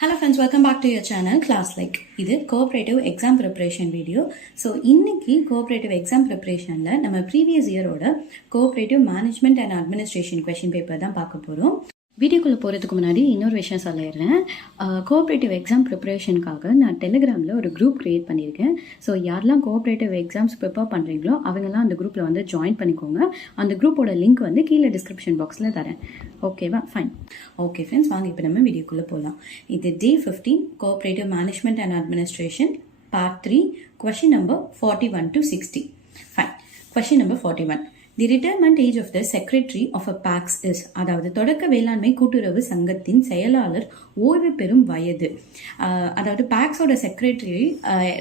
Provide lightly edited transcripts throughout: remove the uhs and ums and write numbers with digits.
Hello friends, welcome back to your channel Class Like. இது cooperative exam preparation video. So இன்னைக்கு cooperative exam preparationல நம்ம previous yearோட cooperative management and administration question paper தான் பார்க்க போறோம். வீடியோக்குள்ளே போகிறதுக்கு முன்னாடி இன்னொரு விஷயம் சொல்லிடுறேன். கோஆப்ரேட்டிவ் எக்ஸாம் ப்ரிப்பரேஷனுக்காக நான் டெலிகிராமில் ஒரு குரூப் க்ரியேட் பண்ணியிருக்கேன். ஸோ யாரெல்லாம் கோஆப்ரேட்டிவ் எக்ஸாம்ஸ் ப்ரிப்பேர் பண்ணுறீங்களோ அவங்கெல்லாம் அந்த குரூப்பில் வந்து ஜாயின் பண்ணிக்கோங்க. அந்த குரூப்போட லிங்க் வந்து கீழே டிஸ்கிரிப்ஷன் பாக்ஸில் தரேன். ஓகேவா? ஃபைன். ஓகே ஃப்ரெண்ட்ஸ், வாங்க இப்போ நம்ம வீடியோக்குள்ளே போகலாம். இது Day 15 cooperative management and administration part 3 question number 41 to 60. Fine. Question number 41. The retirement age of the secretary of a PAX is, அதாவது தொடக்க வேளாண்மை கூட்டுறவு சங்கத்தின் செயலாளர் ஓய்வு பெறும் வயது. அதாவது PAXோட செக்ரட்டரி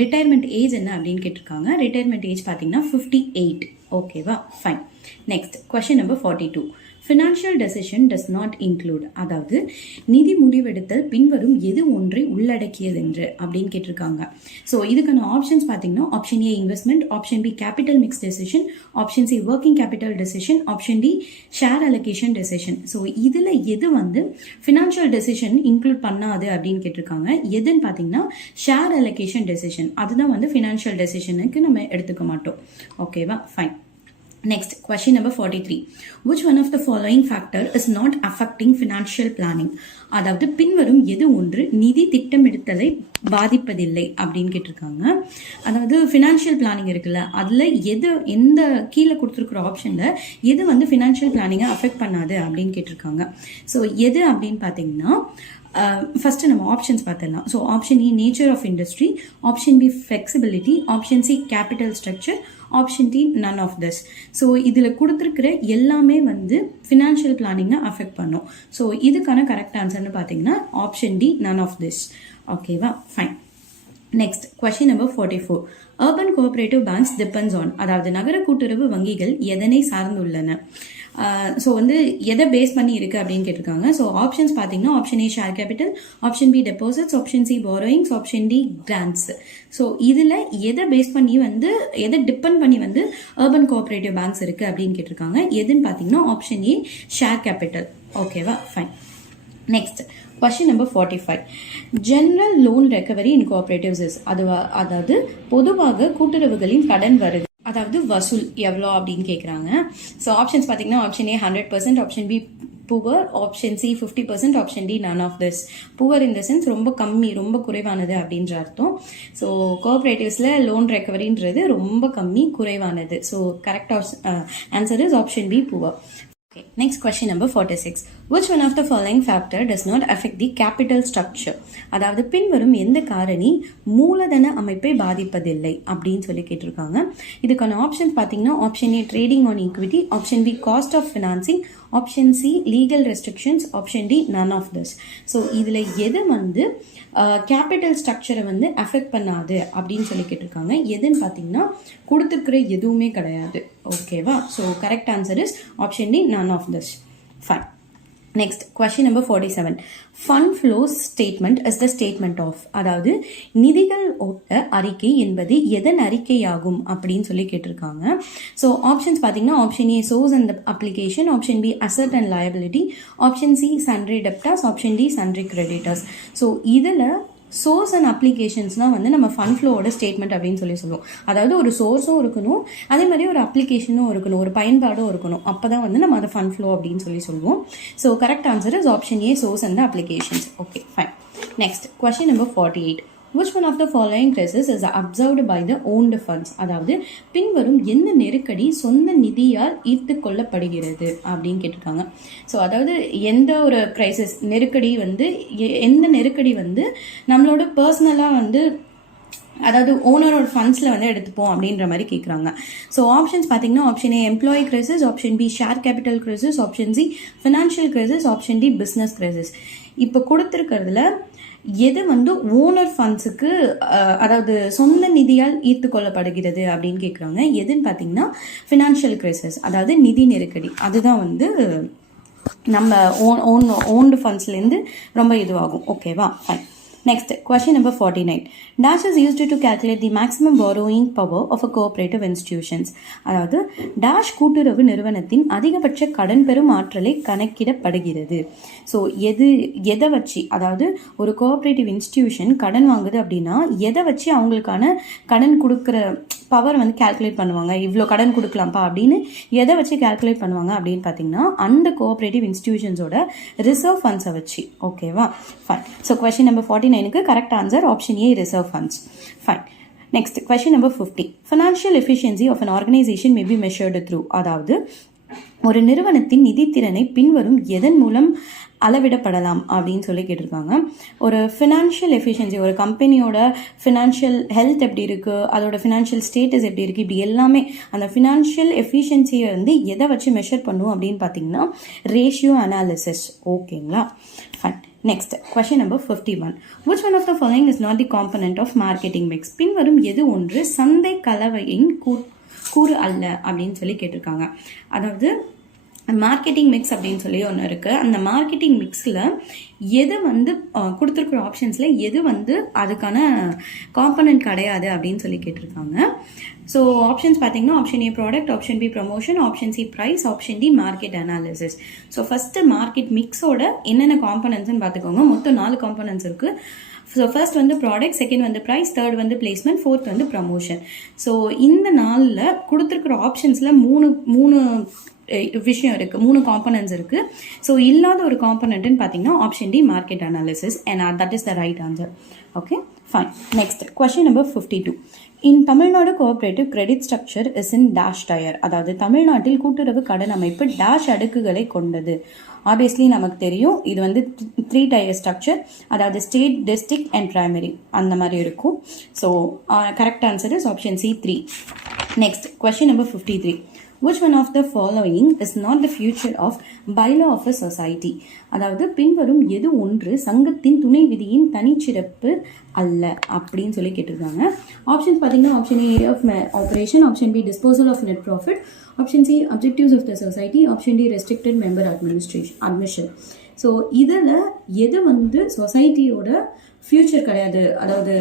ரிட்டையர்மெண்ட் ஏஜ் என்ன அப்படின்னு கேட்டிருக்காங்க. ரிட்டையர்மெண்ட் ஏஜ் பார்த்தீங்கன்னா 58. ஓகேவா? Fine. Next question number 42. Financial decision does not include, அதாவது நிதி முடிவெடுத்தல் பின்வரும் எது ஒன்றை உள்ளடக்கியது என்று அப்படின்னு கேட்டிருக்காங்க. ஸோ இதுக்கான ஆப்ஷன்ஸ் பார்த்தீங்கன்னா option A investment, option B capital mix decision, option C working capital decision, option D share allocation decision. So இதில் எது வந்து ஃபினான்ஷியல் டெசிஷன் இன்க்ளூட் பண்ணாது அப்படின்னு கேட்டிருக்காங்க. எதுன்னு பார்த்தீங்கன்னா ஷேர் அலோகேஷன் டெசிஷன். அதுதான் வந்து ஃபினான்ஷியல் டெசிஷனுக்கு நம்ம எடுத்துக்க மாட்டோம். ஓகேவா? Fine. Next, question number 43. Which one of the following factor is not affecting financial planning? அதாவது பின்வரும் எது ஒன்று நிதி திட்டமிடுதலை பாதிப்பதில்லை அப்படின்னு கேட்டிருக்காங்க. அதாவது ஃபினான்ஷியல் பிளானிங் இருக்குல்ல, அதில் எந்த கீழே கொடுத்துருக்குற ஆப்ஷனில் எது வந்து ஃபினான்ஷியல் பிளானிங்கை அஃபெக்ட் பண்ணாது அப்படின்னு கேட்டிருக்காங்க. ஸோ எது அப்படின்னு பார்த்தீங்கன்னா ஃபர்ஸ்ட் நம்ம ஆப்ஷன்ஸ் பார்த்துடலாம். So option A nature of industry, option B flexibility, option C capital structure, option D none of this. So இதில் கொடுத்துருக்கிற எல்லாமே வந்து ஃபினான்ஷியல் பிளானிங்கை அஃபெக்ட் பண்ணும். ஸோ இதுக்கான கரெக்ட் ஆன்சர்னு பார்த்தீங்கன்னா option D none of this. ஓகேவா? Fine. Next question number 44. Urban cooperative banks depends on, அதாவது நகர கூட்டுறவு வங்கிகள் எதனை சார்ந்துள்ளன? ஸோ வந்து எதை பேஸ் பண்ணி இருக்கு அப்படின்னு கேட்டிருக்காங்க. ஸோ ஆப்ஷன்ஸ் பார்த்தீங்கன்னா option A share capital, option B deposits, option C borrowings, option D grants. So இதில் எதை பேஸ் பண்ணி வந்து எதை டிபெண்ட் பண்ணி வந்து அர்பன் கோஆபரேட்டிவ் பேங்க்ஸ் இருக்கு அப்படின்னு கேட்டிருக்காங்க. எதுன்னு பார்த்தீங்கன்னா ஆப்ஷன் ஏ ஷேர் கேபிட்டல். ஓகேவா? Fine. Next question number 45. General loan recovery in cooperatives is, அதாவது பொதுவாக கூட்டுறவுகளின் கடன் வருது, அதாவது வசூல் எவ்வளோ அப்படின்னு கேட்குறாங்க. ஸோ ஆப்ஷன்ஸ் பார்த்தீங்கன்னா option A 100%, option B poor, option C 50%, option D none of this. Poor in the sense ரொம்ப கம்மி, ரொம்ப குறைவானது அப்படின்ற அர்த்தம். ஸோ கோஆபரேட்டிவ்ஸில் லோன் ரெக்கவரின்றது ரொம்ப கம்மி, குறைவானது. So correct answer is option B poor. Okay. Next question number 46. Which one of the following factor does not affect the capital structure? அதாவது பின்வரும் எந்த காரணி மூலதன அமைப்பை பாதிப்பதில்லை அப்படின்னு சொல்லி கேட்டிருக்காங்க. இதுக்கான ஆப்ஷன்ஸ் பார்த்தீங்கன்னா option A trading on equity, option B cost of financing, option C legal restrictions, option D none of this. So இதில் எது வந்து கேபிட்டல் ஸ்ட்ரக்சரை வந்து அஃபெக்ட் பண்ணாது அப்படின்னு சொல்லி கேட்டிருக்காங்க. எதுன்னு பார்த்தீங்கன்னா கொடுத்துருக்கிற எதுவுமே கிடையாது. ஓகேவா? So correct answer is option D none of this. Fine. Next question number 47. Fund flow statement is the statement of, அதாவது நிதிகள் ஓட்ட அறிக்கை என்பது எதன் அறிக்கையாகும் அப்படின்னு சொல்லி கேட்டிருக்காங்க. ஸோ ஆப்ஷன்ஸ் பார்த்தீங்கன்னா option A source and application, option B asset and liability, option C sundry debtors, option D sundry creditors. So இதில் சோர்ஸ் அண்ட் அப்ளிகேஷன்ஸ்னால் வந்து நம்ம ஃபண்ட் ஃப்ளோவோட ஸ்டேட்மெண்ட் அப்படின்னு சொல்லி சொல்லுவோம். அதாவது ஒரு சோர்ஸும் இருக்கணும், அதே மாதிரி ஒரு அப்ளிகேஷனும் இருக்கணும், ஒரு பயன்பாடும் இருக்கணும். அப்போ தான் வந்து நம்ம அதை ஃபண்ட் ஃப்ளோ அப்படின்னு சொல்லி சொல்லுவோம். So correct answer is option A source and applications. Okay, fine. Next question number 48. Which one of the following crisis is observed by the owned funds? அதாவது பின்வரும் எந்த நெருக்கடி சொந்த நிதியால் ஈர்த்து கொள்ளப்படுகிறது அப்படின்னு கேட்டிருக்காங்க. ஸோ அதாவது எந்த ஒரு கிரைசிஸ் நெருக்கடி வந்து எந்த நெருக்கடி வந்து நம்மளோட பர்சனலாக வந்து அதாவது ஓனரோட ஃபண்ட்ஸில் வந்து எடுத்துப்போம் அப்படின்ற மாதிரி கேட்குறாங்க. ஸோ ஆப்ஷன்ஸ் பார்த்தீங்கன்னா option A employee crisis, option B share capital crisis, option C financial crisis, option D business crisis. இப்போ கொடுத்துருக்கிறதுல எது வந்து ஓனர் ஃபண்ட்ஸுக்கு அதாவது சொந்த நிதியால் ஈர்த்து கொள்ளப்படுகிறது அப்படின்னு கேட்குறாங்க. எதுன்னு பார்த்தீங்கன்னா ஃபினான்ஷியல் கிரைசிஸ், அதாவது நிதி நெருக்கடி. அதுதான் வந்து நம்ம ஓன்டு ஃபண்ட்ஸ்லேருந்து ரொம்ப இதுவாகும். ஓகேவா? Fine. Next, question number 49. Dash is used to calculate the maximum borrowing power of a cooperative institutions. அதாவது dash கூட்டுறவு நிறுவனத்தின் அதிகபட்ச கடன் பெறும் ஆற்றலை கணக்கிடப்படுகிறது. ஸோ எதை வச்சு, அதாவது ஒரு கோஆப்ரேட்டிவ் இன்ஸ்டிடியூஷன் கடன் வாங்குது அப்படின்னா எதை வச்சு அவங்களுக்கான கடன் கொடுக்குற பவர் வந்து கால்குலேட் பண்ணுவாங்க, இவ்வளோ கடன் கொடுக்கலாம்ப்பா அப்படின்னு எதை வச்சு கால்குலேட் பண்ணுவாங்க அப்படின்னு பார்த்தீங்கன்னா அந்த கோஆப்ரேட்டிவ் இன்ஸ்டிடியூஷன்ஸோட ரிசர்வ் ஃபண்ட்ஸை வச்சு. ஓகேவா, ஃபைன். ஸோ கொஸ்டின் நம்பர் 49க்கு correct answer option A, reserve funds. Fine. Next, question number 50. Financial efficiency of an organisation may be measured through. அதாவது ஒரு நிறுவனத்தின் நிதித்திறனை பின்வரும் எதன் மூலம் அளவிடப்படலாம் அப்படின்னு சொல்லி கேட்டிருக்காங்க. ஒரு ஃபினான்ஷியல் எஃபிஷியன்சி, ஒரு கம்பெனியோட ஃபினான்ஷியல் ஹெல்த் எப்படி இருக்குது, அதோட ஃபினான்ஷியல் ஸ்டேட்டஸ் எப்படி இருக்குது, இப்படி எல்லாமே அந்த ஃபினான்ஷியல் எஃபிஷியன்சியை வந்து எதை வச்சு மெஷர் பண்ணுவோம் அப்படின்னு பார்த்தீங்கன்னா ரேஷியோ அனாலிசிஸ். ஓகேங்களா, fine. Next, question number 51. Which one of the following is not the component of marketing mix? பின்வரும் எது ஒன்று சந்தை கலவையின் கூறு அல்ல அப்படின்னு சொல்லி கேட்டிருக்காங்க. அதாவது மார்க்கெட்டிங் மிக்ஸ் அப்படின்னு சொல்லி ஒன்று இருக்குது. அந்த மார்க்கெட்டிங் மிக்ஸில் எது வந்து கொடுத்துருக்குற ஆப்ஷன்ஸில் எது வந்து அதுக்கான காம்பனன்ட் கிடையாது அப்படின்னு சொல்லி கேட்டிருக்காங்க. ஸோ ஆப்ஷன்ஸ் பார்த்தீங்கன்னா option A product, option B promotion, option C price, option D market analysis. So first market மிக்ஸோட என்னென்ன காம்பனன்ட்ஸ்ன்னு பார்த்துக்கோங்க. மொத்தம் 4 காம்பனன்ட்ஸ் இருக்குது. ஸோ ஃபர்ஸ்ட் வந்து ப்ராடக்ட், செகண்ட் வந்து ப்ரைஸ், தேர்ட் வந்து பிளேஸ்மெண்ட், ஃபோர்த் வந்து ப்ரமோஷன். ஸோ இந்த 4ல் கொடுத்துருக்குற ஆப்ஷன்ஸில் மூணு விஷயம் இருக்குது, 3 காம்பனன்ட்ஸ் இருக்குது. ஸோ இல்லாத ஒரு காம்பனன்ட்னு பார்த்தீங்கன்னா option D market analysis, and that is the right answer. Okay, fine. Next, question number 52. In Tamil Nadu cooperative credit structure is in dash tier. அதாவது தமிழ்நாட்டில் கூட்டுறவு கடன் அமைப்பு டேஷ் அடுக்குகளை கொண்டது. ஆப்வியஸ்லி நமக்கு தெரியும் இது வந்து 3 டயர் ஸ்ட்ரக்சர், அதாவது ஸ்டேட், டிஸ்ட்ரிக்ட் அண்ட் பிரைமரி அந்த மாதிரி இருக்கும். So correct answer is option C 3. Next, question number 53. Which one of the following is not the future of bylaw of a society? அதாவது பின்வரும் எது ஒன்று சங்கத்தின் துணை விதியின் தனிச்சிறப்பு அல்ல அப்படின்னு சொல்லி கேட்டிருக்காங்க. ஆப்ஷன்ஸ் பார்த்தீங்கன்னா option A area of operation, option B disposal of net profit, option C objectives of the society, option D restricted member admission. So இதில் எது வந்து சொசைட்டியோட ஃபியூச்சர் கிடையாது, அதாவது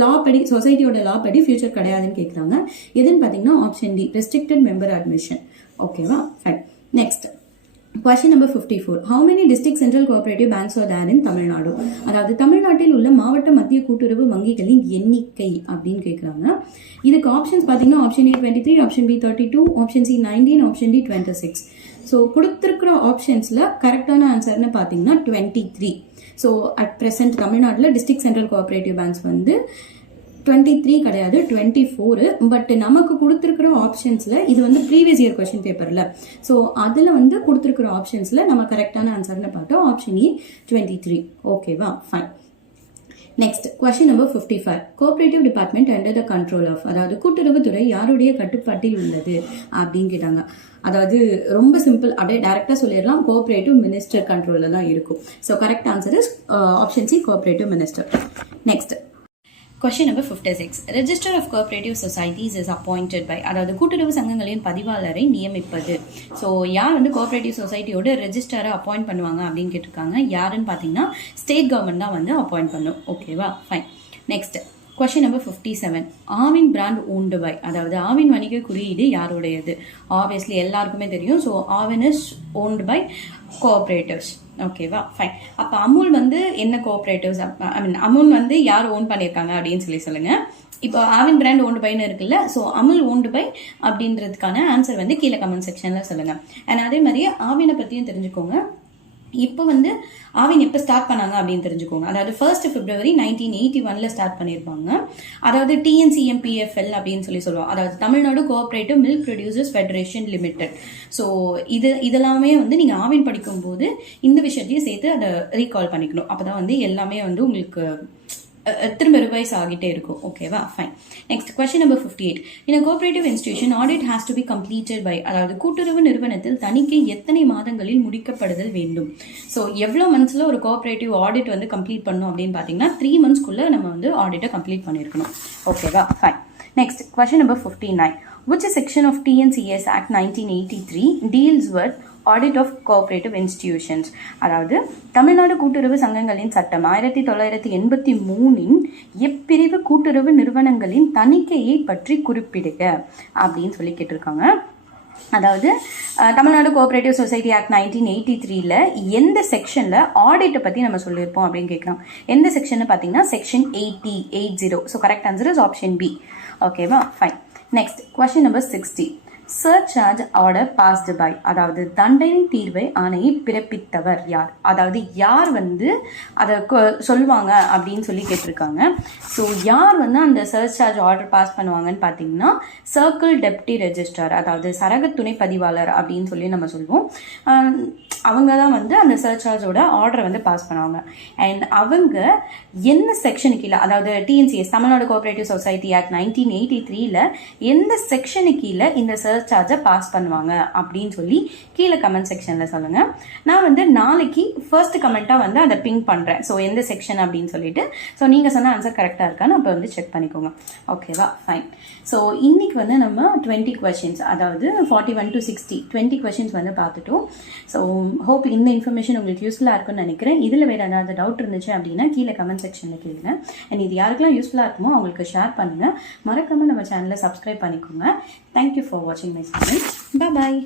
லா படி, சொசைட்டியோட லா படி ஃபியூச்சர் கிடையாதுன்னு கேட்குறாங்க. எதுன்னு பார்த்தீங்கன்னா option D restricted member admission. ஓகேவா, fine. Next, question number 54. How many district central cooperative banks are there in Tamil Nadu? அதாவது தமிழ்நாட்டில் உள்ள மாவட்ட மத்திய கூட்டுறவு வங்கிகளின் எண்ணிக்கை அப்படின்னு கேட்குறாங்க. இதுக்கு ஆப்ஷன்ஸ் பார்த்தீங்கன்னா option A 23, option B 32, option C 19, option D 26. So கொடுத்துருக்குற ஆப்ஷன்ஸில் கரெக்டான ஆன்சர்னு பார்த்தீங்கன்னா 23. ஸோ அட் ப்ரெசென்ட் தமிழ்நாட்டில் டிஸ்ட்ரிக்ட் சென்ட்ரல் கோஆப்ரேட்டிவ் பேங்க்ஸ் வந்து 23 கிடையாது, 24. பட் நமக்கு கொடுத்துருக்குற ஆப்ஷன்ஸில் இது வந்து ப்ரீவியஸ் இயர் கொஸ்டின் பேப்பரில், ஸோ அதில் வந்து கொடுத்துருக்குற ஆப்ஷன்ஸில் நம்ம கரெக்டான ஆன்சர்னு பார்த்தோம் ஆப்ஷன் இ 23. ஓகேவா, fine. Next, question number 55. Cooperative department under the control of, அதாவது கூட்டுறவுத்துறை யாருடைய கட்டுப்பாட்டில் உள்ளது அப்படின்னு கேட்டாங்க. அதாவது ரொம்ப சிம்பிள், அப்படியே டைரக்டாக சொல்லிடலாம், கோஆப்ரேட்டிவ் மினிஸ்டர் கண்ட்ரோலில் தான் இருக்கும். So correct answer is option C cooperative minister. Next, question number 56. Register of cooperative societies is appointed by, அதாவது கூட்டுறவு சங்கங்களின் பதிவாளரை நியமிப்பது. ஸோ யார் வந்து கோஆப்ரேட்டிவ் சொசைட்டியோட ரெஜிஸ்டரை அப்பாயிண்ட் பண்ணுவாங்க அப்படின்னு கேட்டிருக்காங்க. யாருன்னு பார்த்தீங்கன்னா ஸ்டேட் கவர்மெண்ட் தான் வந்து அப்பாயிண்ட் பண்ணும். ஓகேவா, fine. Next, question number 57. Aavin brand owned by, அதாவது ஆவின் வணிக குறியீடு யாருடையது? ஆப்வியஸ்லி எல்லாருக்குமே தெரியும். So Aavin is owned by cooperatives. ஓகேவா, ஃபைன். அப்போ அமுல் வந்து என்ன கோஆப்ரேட்டிவ்ஸ், அமுல் வந்து யார் ஓன் பண்ணியிருக்காங்க அப்படின்னு சொல்லுங்க. இப்போ ஆவின் பிராண்ட் ஓன்டு பைன்னு இருக்குல்ல, ஸோ அமுல் ஓன்டு பை அப்படின்றதுக்கான ஆன்சர் வந்து கீழே கமெண்ட் செக்ஷனில் சொல்லுங்கள். அண்ட் அதே மாதிரியே ஆவினை பற்றியும் தெரிஞ்சுக்கோங்க. இப்போ வந்து ஆவின் எப்போ ஸ்டார்ட் பண்ணாங்க அப்படின்னு தெரிஞ்சுக்கோங்க. அதாவது 1 February 1981 ஸ்டார்ட் பண்ணியிருப்பாங்க. அதாவது TNCMPFL அப்படின்னு சொல்லுவோம். அதாவது Tamil Nadu cooperative milk producers federation limited. So இதெல்லாமே வந்து நீங்கள் ஆவின் படிக்கும்போது இந்த விஷயத்தையும் சேர்த்து அதை ரீகால் பண்ணிக்கணும். அப்போ தான் வந்து எல்லாமே வந்து உங்களுக்கு திரும்ப ரிவைஸ் ஆகிட்டே இருக்கும். ஓகேவா, fine. Next, question number 58. In a cooperative institution audit has to be completed by, அதாவது கூட்டுறவு நிறுவனத்தில் தணிக்கை எத்தனை மாதங்களில் முடிக்கப்படுதல் வேண்டும்? ஸோ எவ்வளோ மந்த்ஸில் ஒரு கோஆப்ரேட்டிவ் ஆடிட் வந்து கம்ப்ளீட் பண்ணணும் அப்படின்னு பார்த்தீங்கன்னா 3 monthsக்குள்ளே நம்ம வந்து ஆடிட்டை கம்ப்ளீட் பண்ணியிருக்கணும். ஓகேவா, fine. Next, question number 59. Which section of TNCS Act 1983 deals with audit of cooperative institutions. அதாவது தமிழ்நாடு கூட்டுறவு சங்கங்களின் சட்டம் 1983 எப்பிரிவு கூட்டுறவு நிறுவனங்களின் தணிக்கையை பற்றி குறிப்பிடுக அப்படின்னு சொல்லி கேட்டிருக்காங்க. அதாவது தமிழ்நாடு கோஆபரேட்டிவ் சொசைட்டி ஆக்ட் 1983ல எந்த செக்ஷன்ல ஆடிட்டை பத்தி நம்ம சொல்லியிருப்போம் அப்படின்னு கேட்கலாம். எந்த செக்ஷன் பார்த்தீங்கன்னா section 80. So correct answer is option B. ஓகேவா, fine. Next question number 60. Surcharge order passed by, அதாவது தண்டனை தீர்வை ஆணையை பிறப்பித்தவர் யார்? அதாவது யார் வந்து அதை சொல்லுவாங்க அப்படின்னு சொல்லி கேட்டிருக்காங்க. ஸோ யார் வந்து அந்த சர்சார்ஜ் ஆர்டர் பாஸ் பண்ணுவாங்கன்னு பார்த்தீங்கன்னா சர்க்கிள் டெப்டி ரெஜிஸ்ட்ரார், அதாவது சரக துணை பதிவாளர் அப்படின்னு சொல்லி நம்ம சொல்லுவோம். அவங்க தான் வந்து அந்த சர்சார்ஜோட ஆர்டரை வந்து பாஸ் பண்ணுவாங்க. அண்ட் அவங்க என்ன செக்ஷனு கீழே, அதாவது டிஎன்சிஎஸ் தமிழ்நாடு கோஆபரேட்டிவ் சொசைட்டி ஆக்ட் 1983ல எந்த செக்ஷனு கீழே இந்த சர்சார்ஜை பாஸ் பண்ணுவாங்க அப்படின்னு சொல்லி கீழே கமெண்ட் செக்ஷனில் சொல்லுங்கள். நான் வந்து நாளைக்கு ஃபர்ஸ்ட் கமெண்ட்டாக வந்து அதை பிங்க் பண்ணுறேன். ஸோ எந்த செக்ஷன் அப்படின்னு சொல்லிட்டு, ஸோ நீங்கள் சொன்ன ஆன்சர் கரெக்டாக இருக்கான்னு அப்போ வந்து செக் பண்ணிக்கோங்க. ஓகேவா, ஃபைன். ஸோ இன்னைக்கு வந்து நம்ம 20 கொஷின்ஸ், அதாவது 41 to 60 20 கொஷின்ஸ் வந்து பார்த்துட்டோம். ஸோ ஹோப் இந்த இன்ஃபர்மேஷன் உங்களுக்கு யூஸ்ஃபுல்லாக இருக்கும்னு நினைக்கிறேன். இதில் வேறு ஏதாவது டவுட் இருந்துச்சு அப்படின்னா கீழே கமெண்ட் செக்ஷனில் கேளுங்க. அண்ட் இது யாருக்கெல்லாம் யூஸ்ஃபுல்லாக இருக்குமோ அவங்களுக்கு ஷேர் பண்ணுங்கள். மறக்காமல் நம்ம சேனலை சப்ஸ்கிரைப் பண்ணிக்கோங்க. தேங்க்யூ ஃபார் வாட்சிங் மை சேனல். பாய்.